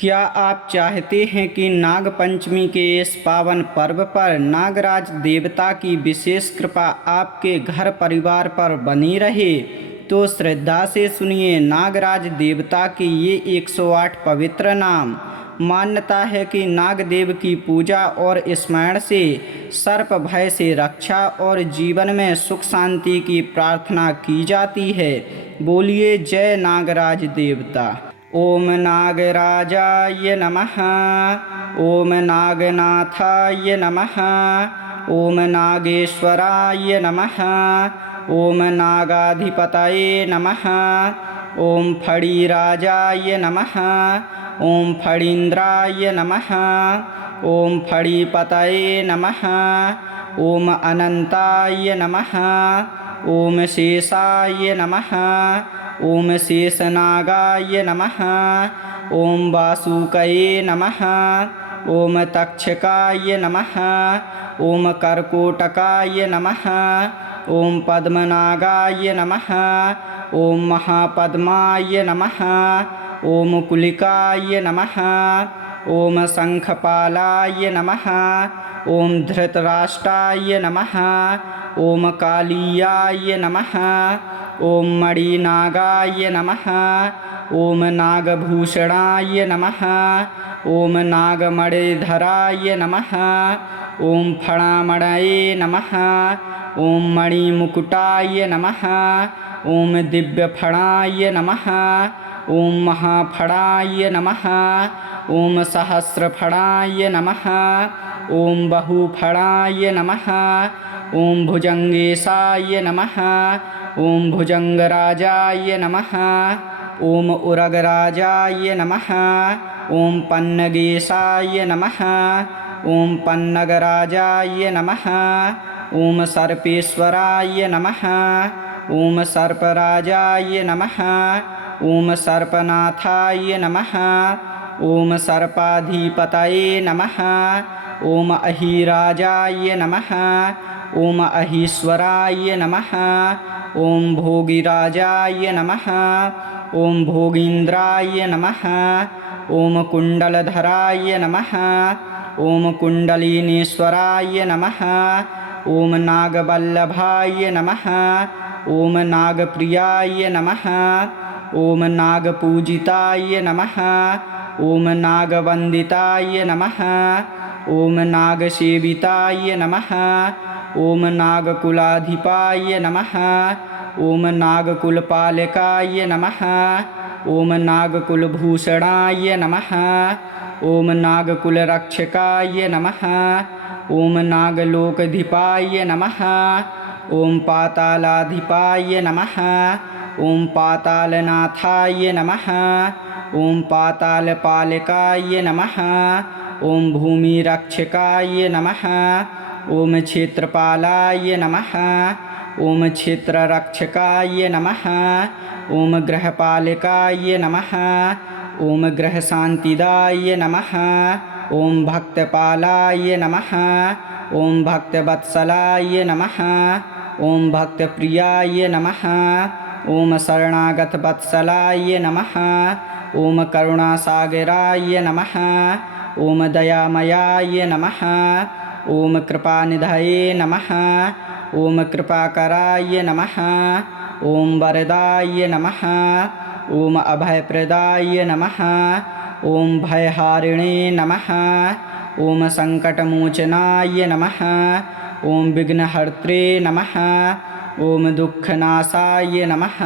क्या आप चाहते हैं कि नाग पंचमी के इस पावन पर्व पर नागराज देवता की विशेष कृपा आपके घर परिवार पर बनी रहे? तो श्रद्धा से सुनिए नागराज देवता के ये 108 पवित्र नाम। मान्यता है कि नागदेव की पूजा और स्मरण से सर्प भय से रक्षा और जीवन में सुख शांति की प्रार्थना की जाती है। बोलिए जय नागराज देवता। ओम नागराजाय नमः। ओम नागनाथाय नमः। ओम नागेश्वराय नमः। ओम नागाधिपतये नमः। ओम फणिराजाय नमः। ओम फणीन्द्राय नमः। ओम फणिपतये नमः। ओम अनंताय नमः। ओम शेषाय नमः। ओम शेषनागाय नमः। ओम वासुकये नमः। ओम तक्षकाय नमः। ओम कर्कोटकाय नमः। ओम पद्मनागाय नमः। ओम महापद्माय नमः। ओम कुलिकाय नमः। ओम शंखपालाय नमः। ओम धृतराष्ट्राय नमः। ओम कालियाय नमः। ओम मणिनागाय नमः। ओम नागभूषणाय नमः। ओम नागमणिधराय नमः। ओम फणामणये नमः। ओम मणिमुकुटाय नमः। ओम दिव्यफणाय नमः। ओम महाफणाय नमः। ओम सहस्रफणाय नमः। ओम बहुफणाय नमः। ओम भुजंगेशाय नमः। ओम भुजंगराजाय नमः। ओम उरगराजाय नमः। ओम पन्नगेशाय नमः। ओम पन्नगराजाय नमः। ओम सर्पेश्वराय नमः। ओम सर्पराजाय नमः। ओम सर्पनाथाय नमः। ओम सर्पाधिपतये नमः। ओम अहिराजाय नमः। ओम अहीश्वराय नमः। ओम भोगिराजाय नमः। ओम भोगीन्द्राय नमः। ओम कुण्डलधराय नमः। ओम कुण्डलिनीश्वराय नमः। ओम नागवल्लभाय नमः। ओम नागप्रियाय नमः। ओम नागपूजिताय नमः। ओम नागवन्दिताय नमः। ओम नागसेविताय नमः। ओम नागकुलाधिपाय नमः। ओम नागकुलपालकाय नमः। ओम नागकुलभूषणाय नमः। ओम नागकुलरक्षकाय नमः। ओम नागलोकधिपाय नमः। ओम पातालाधिपाय नमः। ओम पातालनाथाय नमः। ओम पातालपालकाय नमः। ओम भूमिरक्षकाय नमः। ओम क्षेत्रपालाय नमः। ओम क्षेत्ररक्षकाय नमः। ओम ग्रहपालकाय नमः। ओम ग्रहशान्तिदाय नमः। ओम भक्तपालाय नमः। ओम भक्तवत्सलाय नमः। ओम भक्तप्रियाय नमः। ओम शरणागतवत्सलाय नमः। ओम करुणासागराय नमः। ओम दयामयाय नमः। ओम कृपानिधये नमः। ओम कृपाकराय नमः। ओम वरदाय नमः। ओम अभयप्रदाय नमः। ओम भयहारिणे नमः। ओम संकटमोचनाय नमः। ओम विघ्नहर्त्रे नमः। ओम दुःखनाशाय नमः।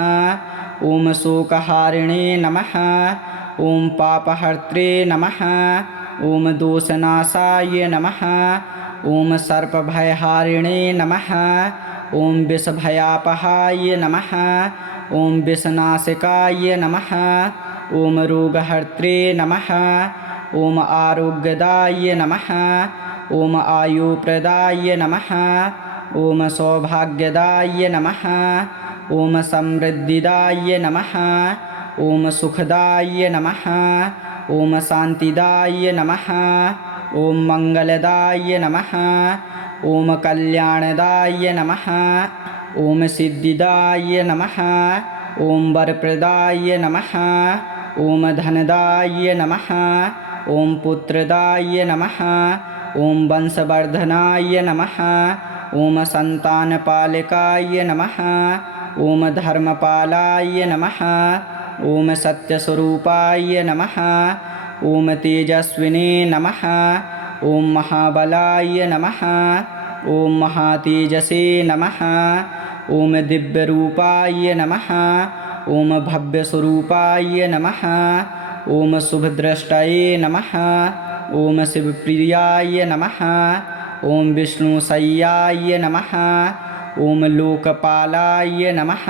ओम शोकहारिणे नमः। ओम पापहर्त्रे नमः। ओम दोषनाशाय नमः। ओम सर्पभयहारिणे नमः। ओम विषभयापहाय नमः। ओम विषनाशकाय नमः। ओम रोगहर्त्रे नमः। ओम आरोग्यदाय नमः। ओम आयुप्रदाय नमः। ओम सौभाग्यदाय नमः। ओम समृद्धिदाय नमः। ओम सुखदाय नमः। ओम शांतिदाय नमः। ओम मंगलदाय नमः। ओम कल्याणदाय नमः। ओम सिद्धिदाय नमः। ओम वरप्रदाय नमः। ओम धनदाय नमः। ओम पुत्रदाय नमः। ओम वंशवर्धनाय नमः। ओम संतानपालकाय नमः। ओम धर्मपालाय नमः। ओम सत्यस्वरूपाय नमः। ओम तेजस्विने नमः। ओम महाबलाय नमः। ओम महातेजसे नमः। ओम दिव्यरूपाय नमः। ओम भव्यस्वरूपाय नमः। ओम शुभदृष्टये नमः। ओम शिवप्रियाय नमः। ओम विष्णुशय्याय नमः। ओम लोकपालाय नमः।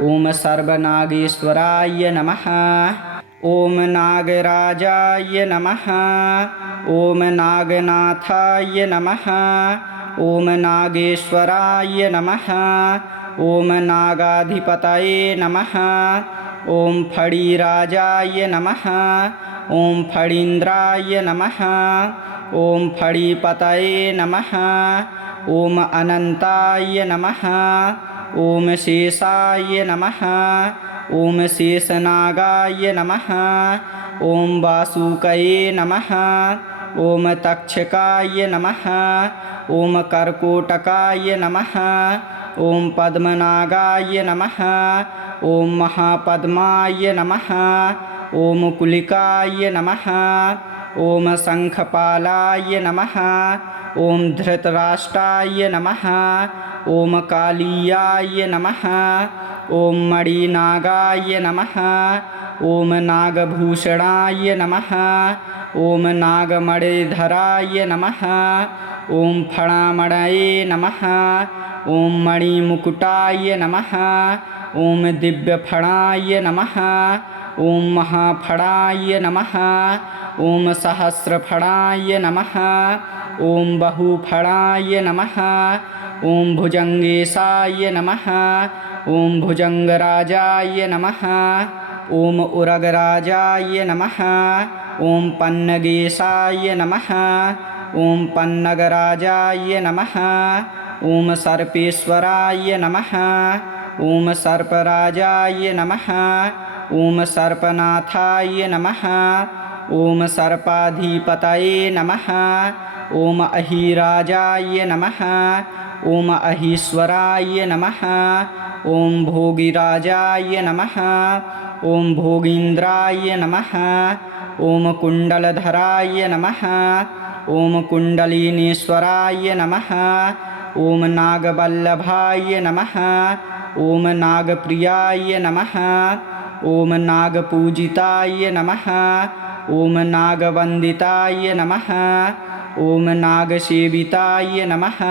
ओम सर्वनागेश्वराय नमः। ओम नागराजाय नमः। ओम नागनाथाय नमः। ओम नागेश्वराय नमः। ओम नागाधिपतये नमः। ओम फणिराजाय नमः। ओम फणीन्द्राय नमः। ओम फणिपतये नमः। ओम अनंताय नमः। ओम शेषाय नमः। ओम शेषनागाय नमः। ओम वासुकये नमः। ओम तक्षकाय नमः। ओम कर्कोटकाय नमः। ओम पद्मनागाय नमः। ओम महापद्माय नमः। ओम कुलिकाय नमः। ओम शंखपालाय नमः। ओम धृतराष्ट्राय नमः। ओम कालियाय नमः। ओम मणिनागाय नमः। ओम नागभूषणाय नमः। ओम नागमणिधराय नमः। ओम फणामणये नमः। ओम मणिमुकुटाय नमः। ओम दिव्यफणाय नमः। ओम महाफणाय नमः। ओम सहस्रफणाय नमः। ओम बहुफणाय नमः। ओम भुजंगेशाय नमः। ओम भुजंगराजाय नमः। ओम उरगराजाय नमः। ओम पन्नगेशाय नमः। ओम पन्नगराजाय नमः। ओम सर्पेश्वराय नमः। ओम सर्पराजाय नमः। ओम सर्पनाथाय नमः। ओम सर्पाधिपतये नमः। ओम अहिराजाय नमः। ओम अहीश्वराय नमः। ओम भोगिराजाय नमः। ओम भोगीन्द्राय नमः। ओम कुण्डलधराय नमः। ओम कुण्डलिनीश्वराय नमः। ओम नागवल्लभाय नमः। ओम नागप्रियाय नमः। ओम नागपूजिताय नमः। ओम नागवन्दिताय नमः। ओम नागसेविताय नमः।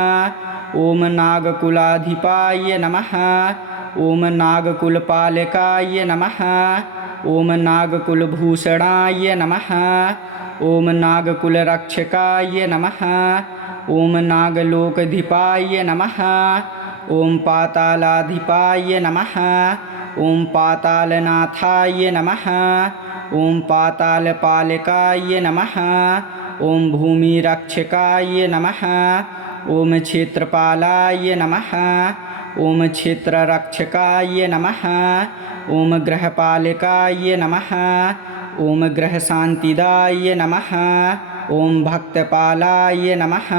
ओम नागकुलाधिपाय नमः। ओम नागकुलपालकाय नमः। ओम नागकुलभूषणाय नमः। ओम नागकुलरक्षकाय नमः। ओम नागलोकधिपाय नमः। ओम पातालाधिपाय नमः। ओम पातालनाथाय नमः। ओम पातालपालकाय नमः। ओम भूमिरक्षकाय नमः। ओम क्षेत्रपालाय नमः। ओम क्षेत्ररक्षकाय नमः। ओम ग्रहपालकाय नमः। ओम ग्रहशान्तिदाय नमः। ओम भक्तपालाय नमः।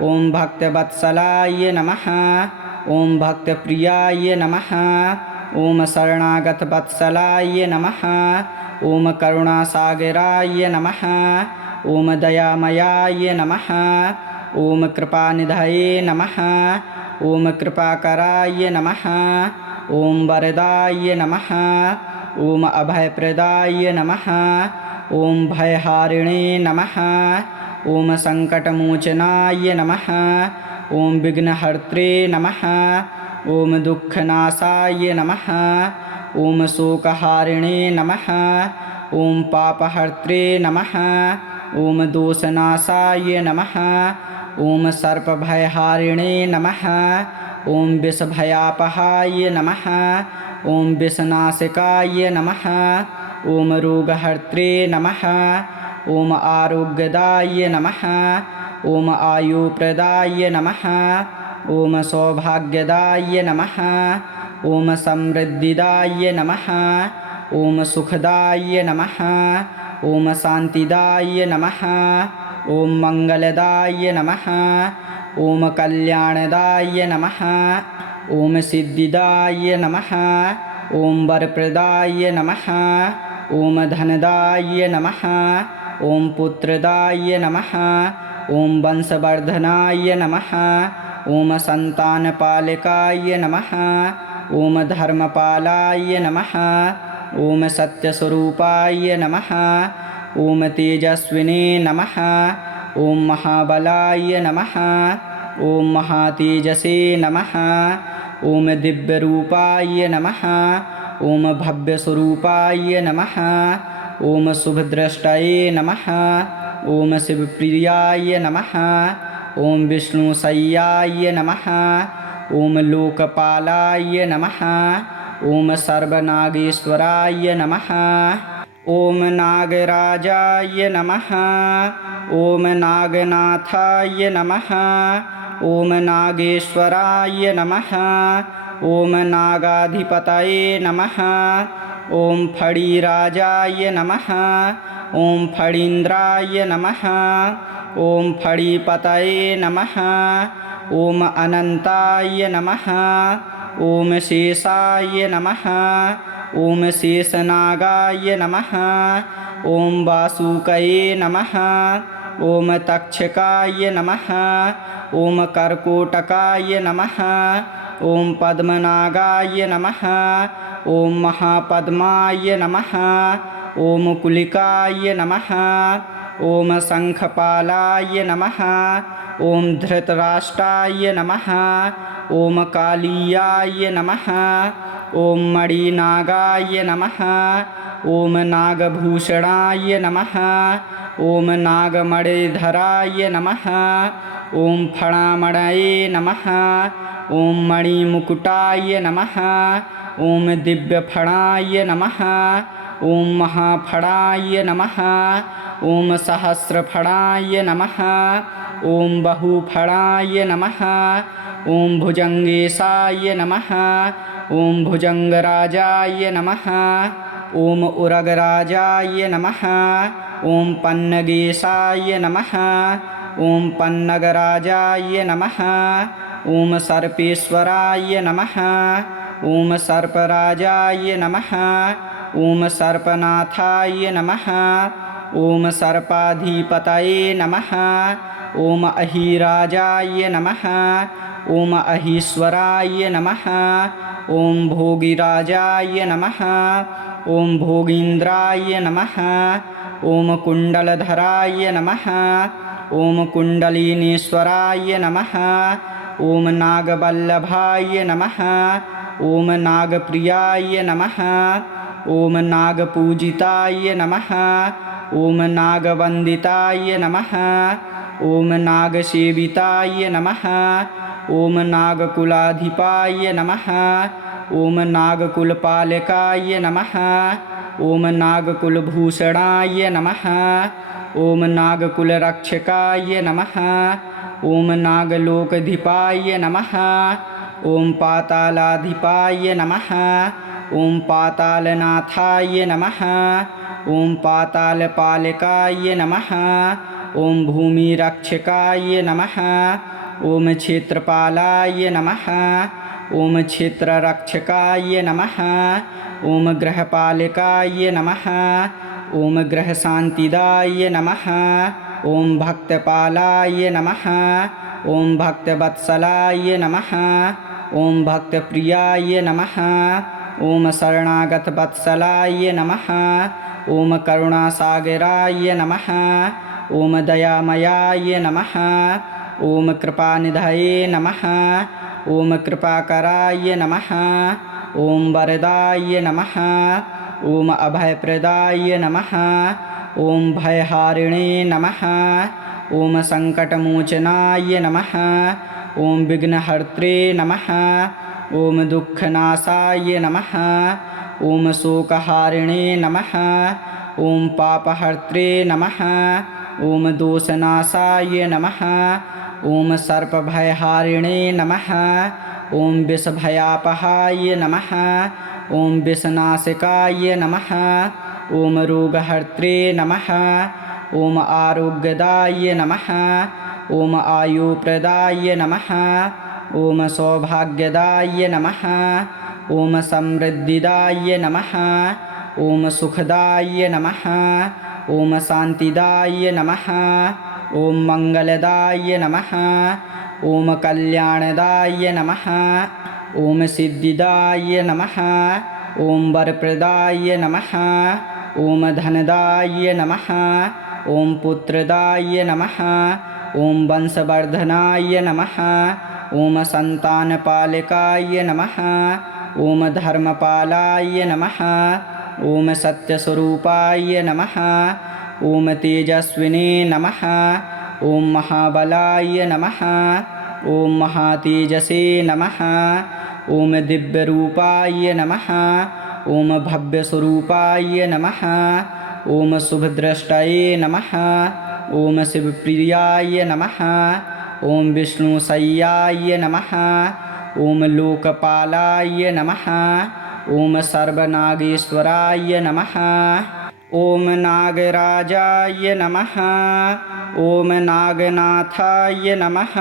ओम भक्तवत्सलाय नमः। ओम भक्तप्रियाय नमः। ओम शरणागतवत्सलाय नमः। ओम करुणासागराय नमः। ओम दयामयाय नमः। ओम कृपानिधये नमः। ओम कृपाकराय नमः। ओम वरदाय नमः। ओम अभयप्रदाय नमः। ओम भयहारिणे नमः। ओम संकटमोचनाय नमः। ओम विघ्नहर्त्रे नमः। ओम दुःखनाशाय नमः। ओम शोकहारिणे नमः। ओम पापहर्त्रे नमः। ओम दोषनाशाय नमः। ओम सर्पभयहारिणे नमः। ओम विषभयापहाय नमः। ओम विषनाशकाय नमः। ओम रोगहर्त्रे नमः। ओम आरोग्यदाय नमः। ओम आयुप्रदाय नमः। ओम सौभाग्यदाय नमः। ओम समृद्धिदाय नमः। ॐ सुखदाय नमः। ॐ शान्तिदाय नमः। ॐ मङ्गलदाय नमः। ॐ कल्याणदाय नमः। ॐ सिद्धिदाय नमः। ॐ वरप्रदाय नमः। ॐ धनदाय नमः। ॐ पुत्रदाय नमः। ॐ वंशवर्धनाय नमः। ॐ सन्तानपालकाय नमः। ॐ धर्मपालाय नमः। ॐ सत्यस्वरूपाय नमः। ॐ तेजस्विने नमः। ॐ महाबलाय नमः। ॐ महातेजसे नमः। ॐ दिव्यरूपाय नमः। ॐ भव्यस्वरूपाय नमः। ॐ शुभद्रष्टये नमः। ॐ शिवप्रियाय नमः। ॐ विष्णुशय्याय नमः। ॐ लोकपालाय नमः। ॐ सर्वनागेश्वराय नमः। ॐ नागराजाय नमः। ॐ नागनाथाय नमः। ॐ नागेश्वराय नमः। ॐ नागाधिपतये नमः। ॐ फणिराजाय नमः। ॐ फणीन्द्राय नमः। ॐ फणिपतये नमः। ॐ अनन्ताय नमः। ॐ शेषाय नमः। ॐ शेषनागाय नमः। ॐ वासुकये नमः। ॐ तक्षकाय नमः। ॐ कर्कोटकाय नमः। ॐ पद्मनागाय नमः। ॐ महापद्माय नमः। ॐ कुलिकाय नमः। ॐ शङ्खपालाय नमः। ॐ धृतराष्ट्राय नमः। ॐ कालीयाय नमः। ॐ मणिनागाय नमः। ॐ नागभूषणाय नमः। ॐ नागमणिधराय नमः। ॐ फणामणये नमः। ॐ मणिमुकुटाय नमः। ॐ दिव्यफणाय नमः। ॐ महाफणाय नमः। ॐ सहस्रफणाय नमः। ॐ बहुफणाय नमः। ॐ भुजङ्गेशाय नमः। ॐ भुजङ्गराजाय नमः। ॐ उरगराजाय नमः। ॐ पन्नगेशाय नमः। ॐ पन्नगराजाय नमः। ॐ सर्पेश्वराय नमः। ॐ सर्पराजाय नमः। ॐ सर्पनाथाय नमः। ॐ सर्पाधिपतये नमः। ॐ अहिराजाय नमः। ॐ अहीश्वराय नमः। ॐ भोगिराजाय नमः। ॐ भोगीन्द्राय नमः। ॐ कुण्डलधराय नमः। ॐ कुण्डलिनीश्वराय नमः। ॐ नागवल्लभाय नमः। ॐ नागप्रियाय नमः। ॐ नागपूजिताय नमः। ॐ नागवन्दिताय नमः। ॐ नागसेविताय नमः। ॐ नागकुलाधिपाय नमः। ॐ नागकुलपालकाय नमः। ॐ नागकुलभूषणाय नमः। ॐ नागकुलरक्षकाय नमः। ॐ नागलोकधिपाय नमः। ॐ पातालाधिपाय नमः। ॐ पातालनाथाय नमः। ॐ पातालपालकाय नमः। ॐ भूमिरक्षकाय नमः। ॐ क्षेत्रपालाय नमः। ॐ क्षेत्ररक्षकाय नमः। ॐ गृहपालकाय नमः। ॐ गृहशान्तिदाय नमः। ॐ भक्तपालाय नमः। ॐ भक्तवत्सलाय नमः। ॐ भक्तप्रियाय नमः। ॐ शरणागतवत्सलाय नमः। ॐ करुणासागराय नमः। ॐ दयामयाय नमः। ॐ कृपानिधये नमः। ॐ कृपाकराय नमः। ॐ वरदाय नमः। ॐ अभयप्रदाय नमः। ॐ भयहारिणे नमः। ॐ सङ्कटमोचनाय नमः। ॐ विघ्नहर्त्रे नमः। ॐ दुःखनाशाय नमः। ॐ शोकहारिणे नमः। ॐ पापहर्त्रे नमः। ॐ दोषनाशाय नमः। ॐ सर्पभयहारिणे नमः। ॐ विषभयापहाय नमः। ॐ विषनाशिकाय नमः। ॐ रोगहर्त्रे नमः। ॐ आरोग्यदाय नमः। ॐ आयुप्रदाय नमः। ॐ सौभाग्यदाय नमः। ॐ समृद्धिदाय नमः। ॐ सुखदाय नमः। ॐ शान्तिदाय नमः। ॐ मङ्गलदाय नमः। ॐ कल्याणदाय नमः। ॐ सिद्धिदाय नमः। ॐ वरप्रदाय नमः। ॐ धनदाय नमः। ॐ पुत्रदाय नमः। ॐ वंशवर्धनाय नमः। ॐ सन्तानपालकाय नमः। ॐ धर्मपालाय नमः। ॐ सत्यस्वरूपाय नमः। ॐ तेजस्विने नमः। ॐ महाबलाय नमः। ॐ महातेजसे नमः। ॐ दिव्यरूपाय नमः। ॐ भव्यस्वरूपाय नमः। ॐ शुभद्रष्टये नमः। ॐ शिवप्रियाय नमः। ॐ विष्णुशय्याय नमः। ॐ लोकपालाय नमः। ॐ सर्वनागेश्वराय नमः। ॐ नागराजाय नमः। ॐ नागनाथाय नमः।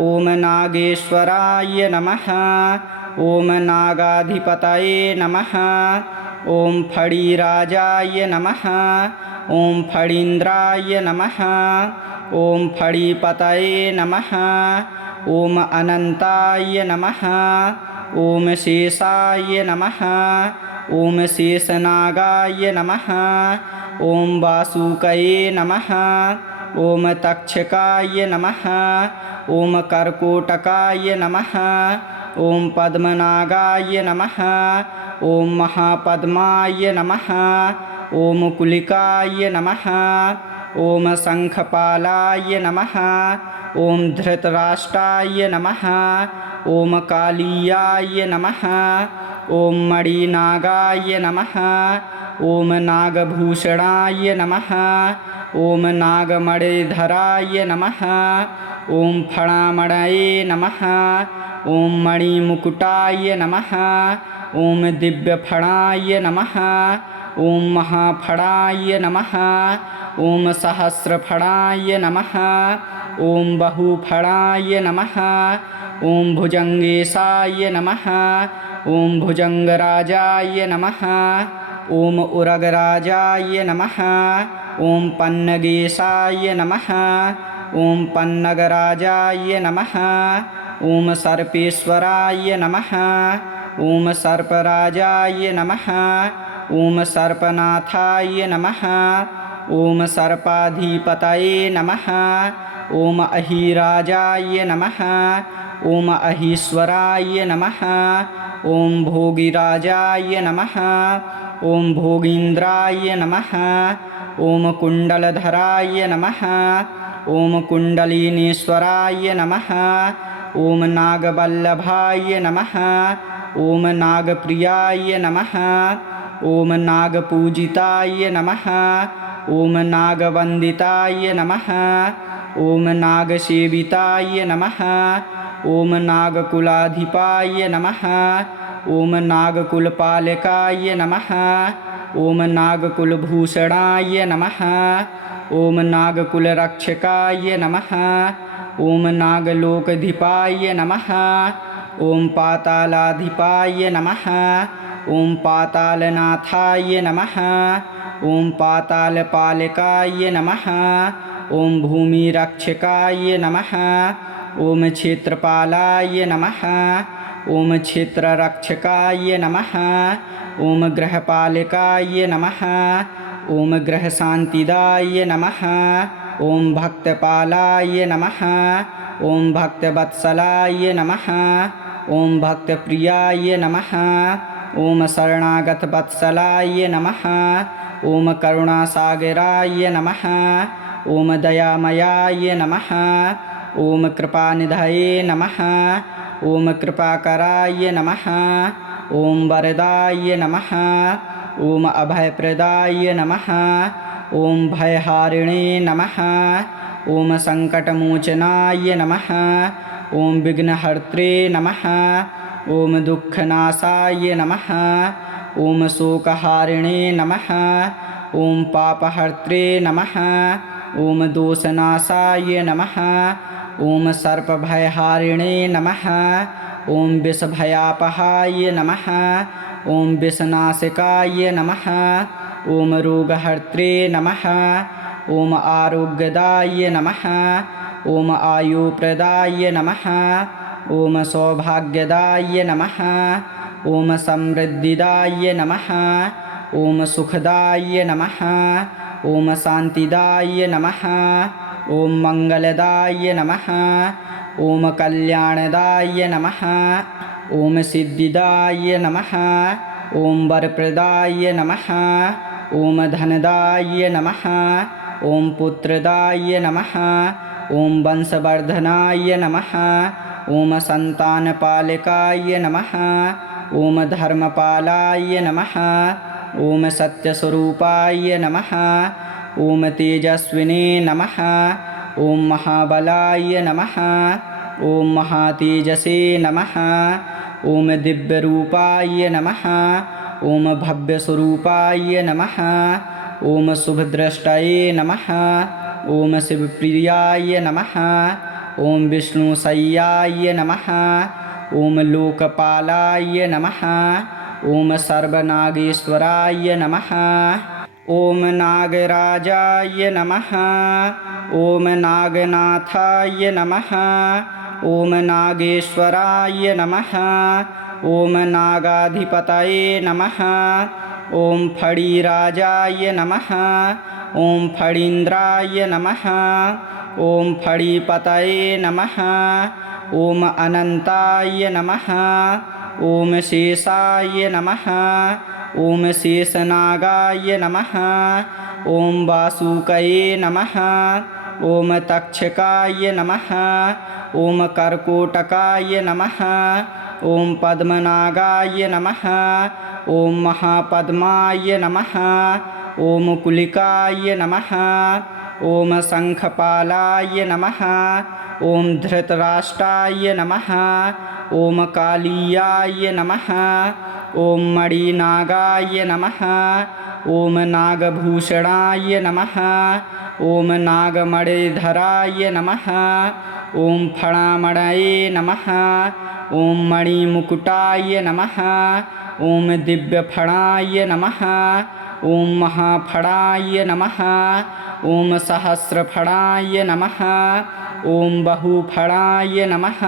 ॐ नागेश्वराय नमः। ॐ नागाधिपतये नमः। ॐ फणिराजाय नमः। ॐ फणीन्द्राय नमः। ॐ फणिपतये नमः। ॐ अनन्ताय नमः। ॐ शेषाय नमः। ॐ शेषनागाय नमः। ॐ वासुकये नमः। ॐ तक्षकाय नमः। ॐ कर्कोटकाय नमः। ॐ पद्मनागाय नमः। ॐ महापद्माय नमः। ॐ कुलिकाय नमः। ॐ शङ्खपालाय नमः। ॐ धृतराष्ट्राय नमः। ॐ कालीयाय नमः। ॐ मणिनागाय नमः। ॐ नागभूषणाय नमः। ॐ नागमणिधराय नमः। ॐ फणामणये नमः। ॐ मणिमुकुटाय नमः। ॐ दिव्यफणाय नमः। ॐ महाफणाय नमः। ॐ सहस्रफणाय नमः। ॐ बहुफणाय नमः। ॐ भुजङ्गेशाय नमः। ॐ भुजङ्गराजाय नमः। ॐ उरगराजाय नमः। ॐ पन्नगेशाय नमः। ॐ पन्नगराजाय नमः। ॐ सर्पेश्वराय नमः। ॐ सर्पराजाय नमः। ॐ सर्पनाथाय नमः। ॐ सर्पाधिपतये नमः। ॐ अहिराजाय नमः। ॐ अहीश्वराय नमः। ॐ भोगिराजाय नमः। ॐ भोगीन्द्राय नमः। ॐ कुण्डलधराय नमः। ॐ कुण्डलिनीश्वराय नमः। ॐ नागवल्लभाय नमः। ॐ नागप्रियाय नमः। ॐ नागपूजिताय नमः। ॐ नागवन्दिताय नमः। ॐ नागसेविताय नमः। ॐ नागकुलाधिपाय नमः। ॐ नागकुलपालकाय नमः। ॐ नागकुलभूषणाय नमः। ॐ नागकुलरक्षकाय नमः। ॐ नागलोकधिपाय नमः। ॐ पातालाधिपाय नमः। ॐ पातालनाथाय नमः। ॐ पातालपालकाय नमः। ॐ भूमिरक्षकाय नमः। ॐ क्षेत्रपालाय नमः। ॐ क्षेत्ररक्षकाय नमः। ॐ गृहपालकाय नमः। ॐ गृहशान्तिदाय नमः। ॐ भक्तपालाय नमः। ॐ भक्तवत्सलाय नमः। ॐ भक्तप्रियाय नमः। ॐ शरणागतवत्सलाय नमः। ॐ करुणासागराय नमः। ॐ दयामयाय नमः। ॐ कृपानिधये नमः। ॐ कृपाकराय नमः। ॐ वरदाय नमः। ॐ अभयप्रदाय नमः। ॐ भयहारिणे नमः। ॐ सङ्कटमोचनाय नमः। ॐ विघ्नहर्त्रे नमः। ॐ दुःखनाशाय नमः। ॐ शोकहारिणे नमः। ॐ पापहर्त्रे नमः। ॐ दोषनाशाय नमः। ॐ सर्पभयहारिणे नमः। ॐ विषभयापहाय नमः। ॐ विषनाशकाय नमः। ॐ रोगहर्त्रे नमः। ॐ आरोग्यदाय नमः। ॐ आयुप्रदाय नमः। ॐ सौभाग्यदाय नमः। ॐ समृद्धिदाय नमः। ॐ सुखदाय नमः। ॐ शान्तिदाय नमः। ॐ मङ्गलदाय नमः। ॐ कल्याणदाय नमः। ॐ सिद्धिदाय नमः। ॐ वरप्रदाय नमः। ॐ धनदाय नमः। ॐ पुत्रदाय नमः। ॐ वंशवर्धनाय नमः। ॐ सन्तानपालकाय नमः। ॐ धर्मपालाय नमः। ॐ सत्यस्वरूपाय नमः। ॐ तेजस्विने नमः। ॐ महाबलाय नमः। ॐ महातेजसे नमः। ॐ दिव्यरूपाय नमः। ॐ भव्यस्वरूपाय नमः। ॐ शुभद्रष्टये नमः। ॐ शिवप्रियाय नमः। ॐ विष्णुशय्याय नमः। ॐ लोकपालाय नमः। ॐ सर्वनागेश्वराय नमः। ॐ नागराजाय नमः। ॐ नागनाथाय नमः। ॐ नागेश्वराय नमः। ॐ नागाधिपतये नमः। ॐ फणिराजाय नमः। ॐ फणीन्द्राय नमः। ॐ फणिपतये नमः। ॐ अनन्ताय नमः। ॐ शेषाय नमः। ॐ शेषनागाय नमः। ॐ वासुकये नमः। ॐ तक्षकाय नमः। ॐ कर्कोटकाय नमः। ॐ पद्मनागाय नमः। ॐ महापद्माय नमः। ॐ कुलिकाय नमः। ॐ शङ्खपालाय नमः। ॐ धृतराष्ट्राय नमः। ॐ कालीयाय नमः। ॐ मणिनागाय नमः। ॐ नागभूषणाय नमः। ॐ नागमणिधराय नमः। ॐ फणामणये नमः। ॐ मणिमुकुटाय नमः। ॐ दिव्यफणाय नमः। ॐ महाफणाय नमः। ॐ सहस्रफणाय नमः। ॐ बहुफणाय नमः।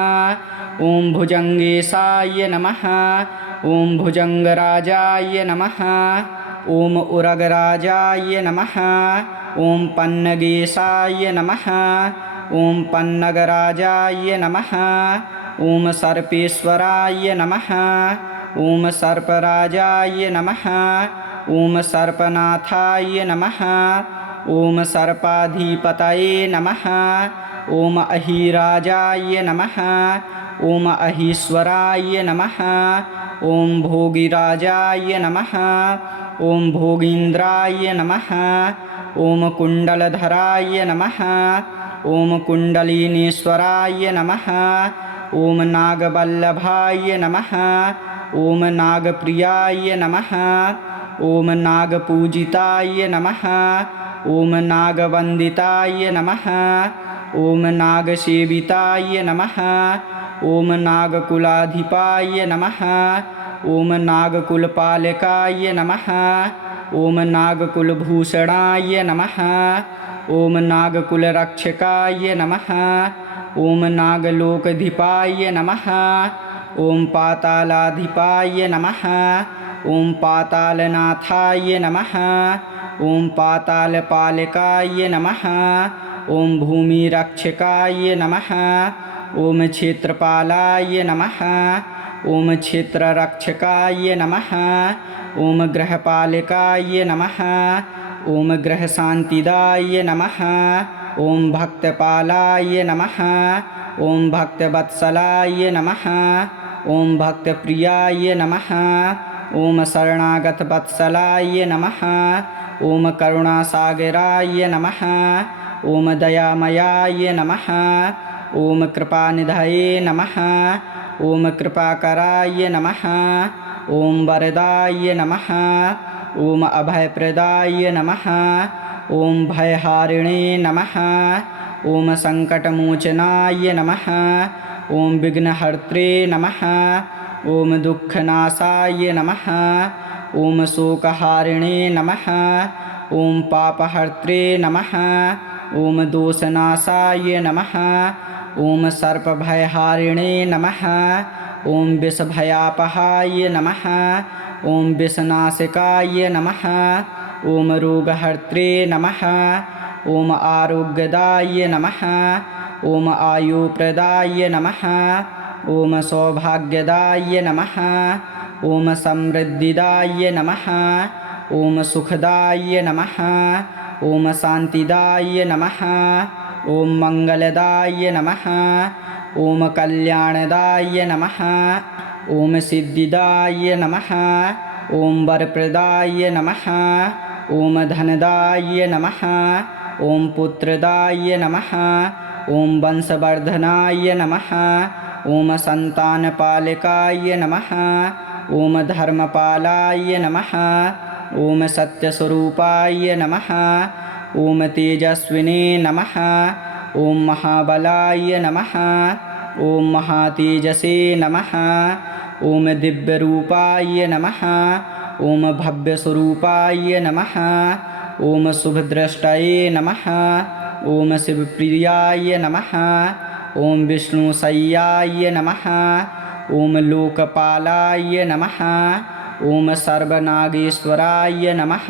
ॐ भुजङ्गेशाय नमः। ॐ भुजङ्गराजाय नमः। ॐ उरगराजाय नमः। ॐ पन्नगेशाय नमः। ॐ पन्नगराजाय नमः। ॐ सर्पेश्वराय नमः। ॐ सर्पराजाय नमः। ॐ सर्पनाथाय नमः। ॐ सर्पाधिपतये नमः। ॐ अहिराजाय नमः। ॐ अहीश्वराय नमः। ॐ भोगिराजाय नमः। ॐ भोगीन्द्राय नमः। ॐ कुण्डलधराय नमः। ॐ कुण्डलिनीश्वराय नमः। ॐ नागवल्लभाय नमः। ॐ नागप्रियाय नमः। ॐ नागपूजिताय नमः। ॐ नागवन्दिताय नमः। ॐ नागसेविताय नमः। ॐ नागकुलाधिपाय नमः। ॐ नागकुलपालकाय नमः। ॐ नागकुलभूषणाय नमः। ॐ नागकुलरक्षकाय नमः। ॐ नागलोकधिपाय नमः। ॐ पातालाधिपाय नमः। ॐ पातालनाथाय नमः। ॐ पातालपालकाय नमः। ॐ भूमिरक्षकाय नमः। ॐ क्षेत्रपालाय नमः। ॐ क्षेत्ररक्षकाय नमः। ॐ ग्रहपालकाय नमः। ॐ ग्रहशान्तिदाय नमः। ॐ भक्तपालाय नमः। ॐ भक्तवत्सलाय नमः। ॐ भक्तप्रियाय नमः। ॐ शरणागतवत्सलाय नमः। ॐ करुणासागराय नमः। ॐ दयामयाय नमः। ॐ कृपानिधये नमः ॐ कृपाकराय नमः ॐ वरदाय नमः ॐ अभयप्रदाय नमः ॐ भयहारिणे नमः ॐ सङ्कटमोचनाय नमः ॐ विघ्नहर्त्रे नमः ॐ दुःखनाशाय नमः ॐ शोकहारिणे नमः ॐ पापहर्त्रे नमः ॐ दोषनाशाय नमः ॐ सर्पभयहारिणे नमः ॐ विषभयापहाय नमः ॐ विषनाशिकाय नमः ॐ रोगहर्त्रे नमः ॐ आरोग्यदाय नमः ॐ आयुप्रदाय नमः ॐ सौभाग्यदाय नमः ॐ समृद्धिदाय नमः ॐ सुखदाय नमः ॐ शान्तिदाय नमः ॐ मङ्गलदाय नमः ॐ कल्याणदाय नमः ॐ सिद्धिदाय नमः ॐ वरप्रदाय नमः ॐ धनदाय नमः ॐ पुत्रदाय नमः ॐ वंशवर्धनाय नमः ॐ सन्तानपालकाय नमः ॐ धर्मपालाय नमः ॐ सत्यस्वरूपाय नमः ॐ तेजस्विने नमः ॐ महाबलाय नमः ॐ महातेजसे नमः ॐ दिव्यरूपाय नमः ॐ भव्यस्वरूपाय नमः ॐ शुभद्रष्टये नमः ॐ शिवप्रियाय नमः ॐ विष्णुशय्याय नमः ॐ लोकपालाय नमः ॐ सर्वनागेश्वराय नमः।